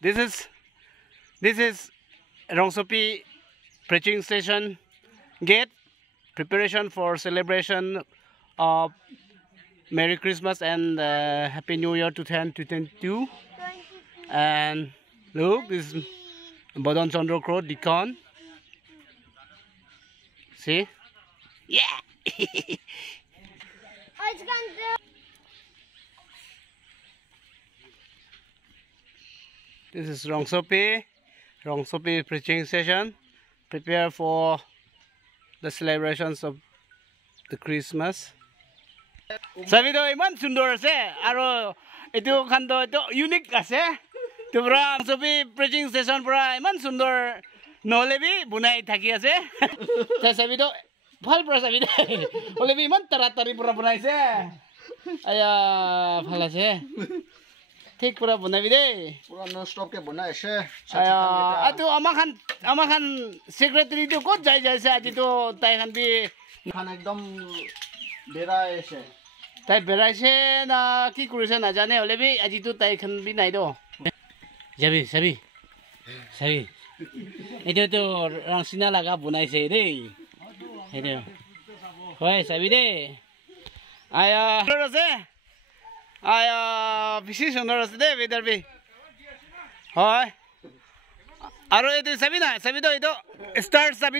This is Rongsopi preaching station gate. Preparation for celebration of Merry Christmas and Happy New Year 2022. And look, this is Bodon Chandra Crow Deacon. See? Yeah! This is Rongsopi preaching session. Prepare for the celebrations of the Christmas. Sabi to iman sundor ase, aro itu khando itu unique ase. Tu pura Rongsopi preaching session pura iman sundor nolebi bunai thaki ase. Ta sabi to bhal pura sabi de. Olebi iman taratari pura bunai ase. Aya bhal ase. ঠিক পুরা বনাবি দে পুরা non stop কে বনাই আছে আতো আমাখান secretary তো কত যাই যাইছে আজি তো তাই খান বি খান একদম বেরাই আছে তাই বেরাইছে না কি কৰিছে না জানে হলে বি আজি তো তাই খান বি নাই দো যাবি সাবি এটা তো রাংসিনা লাগা বনাইছে রে এটা হয় সাবি দে আয়া আছে আয়া বেশি সুন্দর আছে দে বেদারবি হয় আর এই সাবি না সাবি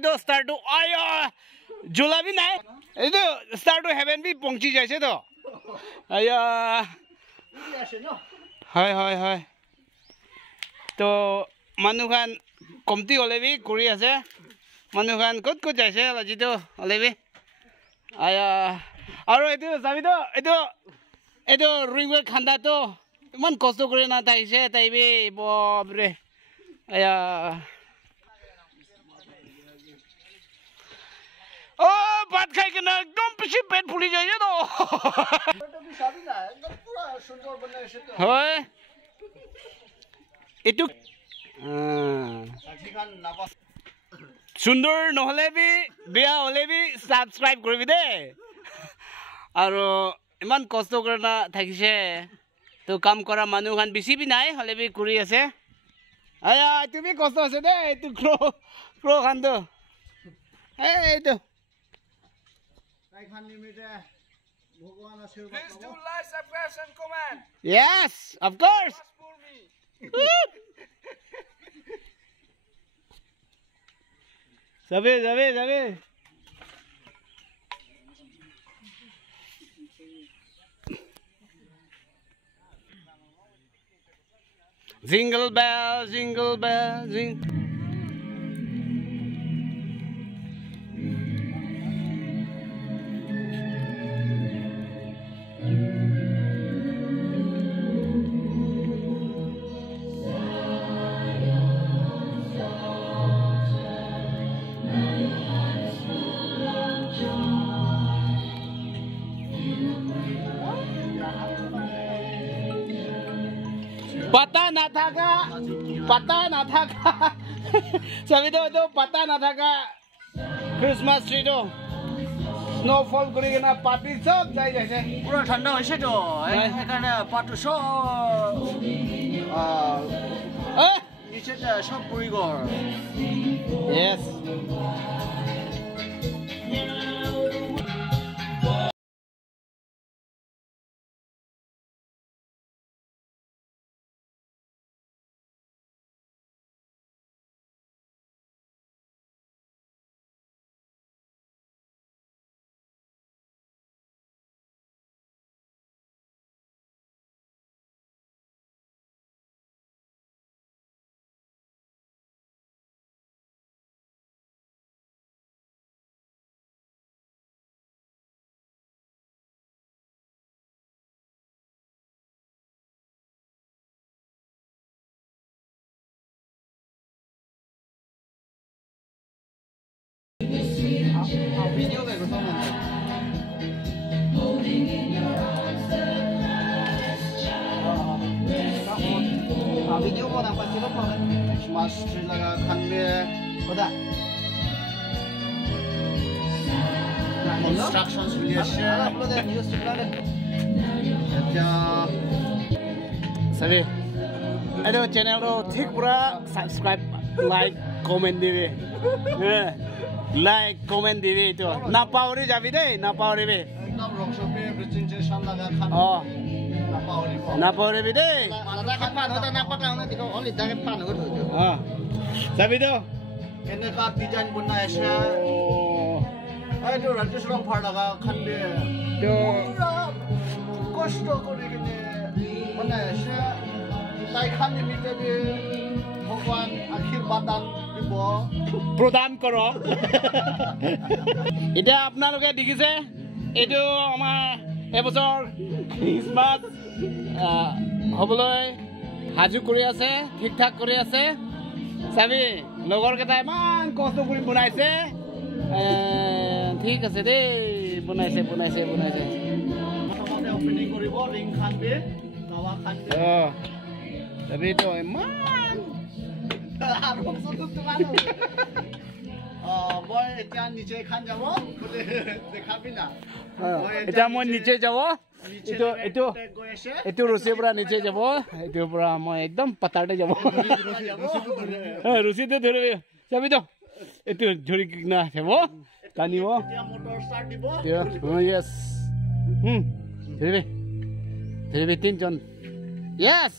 তো স্টার্ট টু আয়া জুলাবি নাই এই তো স্টার্ট টু হেভেন বি পৌঁছি যাইছে তো আয়া হয় তো মানুখান কমতি হলে বি কৰি আছে মানুখান কত যাইছে আজি তো হলে বি আয়া আৰু এইটো চাবি তো এইটো রিংওয়েল খান্দা তো ইমান কষ্ট করে না তাইছে তাইবে বাপরে আয়া ও ভাত খাই কেনা একদম বেশি পেট ফুলি যায় তো হয় এইটো সুন্দর নহলে বি বেয়া হলে বি সাবস্ক্রাইব করবি দে আৰু ইমান কষ্ট কৰে না থাকিছে তো কাম কৰা মানুহখান বেছি বি নাই হলে বি কৰি আছে আয়া তুমি কষ্ট আছে দে এইটো ক্ৰ খান তো এইটো Please do like, subscribe and comment. Yes, of course. Sabi. Jingle bell, jingle bell, jingle. पता ना था सभी तो पता ना था क्रिसमस ट्री तो स्नोफॉल करी के ना पार्टी सब जाए जैसे पूरा ठंडा होइছে তো এই কারণে পাটু সব নিচে সব পুরি গর yes video de gustó video को ना पति लोग Christmas tree लगा खान में होता instructions video share upload the news to plan सभी Aduh channel tu thik pura subscribe, like, comment dibe. Like, comment dibe itu. Napauri jabi deh, napauri be. Ekdom rongsopi preaching session laga khan. Oh, Napauri po. napauri be deh. Malada ka pan hoda napak lang na diko only dage pan ho do. Oh, jabi tu. Kene ka design bunna esa. Ai do ranjus rong phar laga khan be. Tu. Kosto kore kene bunna esa. Tai khan ni mite be bhagwan আশীর্বাদান দিব প্রদান করক এটা আপোনালোকে দেখিছে এইটো আমাৰ এবছৰ Christmas হ'বলৈ হাজু কৰি আছে ঠিক ঠাক কৰি আছে চাবি লগৰ কেইটা ইমান কষ্ট কৰি বনাইছে ঠিক আছে দেই বনাইছে বনাইছে বনাইছে প্ৰথমতে ওপেনিং কৰিব ৰিং খান বে তাৱা খান বে চাবি তো ইমান মই এতিয়া নিচে খান যাব দেখাবি না এতিয়া মই নিচে যাব এইটো ৰছীৰ পৰা নিচে যাব এইটোৰ পৰা মই একদম পাতাৰতে যাব ৰছীটো ধৰিবি চাবি তো এইটো ধৰি কিনা যাব টানিব মটৰ ষ্টাৰ্ট দিব য়েছ ধৰিবি ধৰিবি তিনিজন য়েছ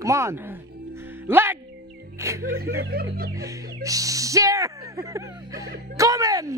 come on like share, comment.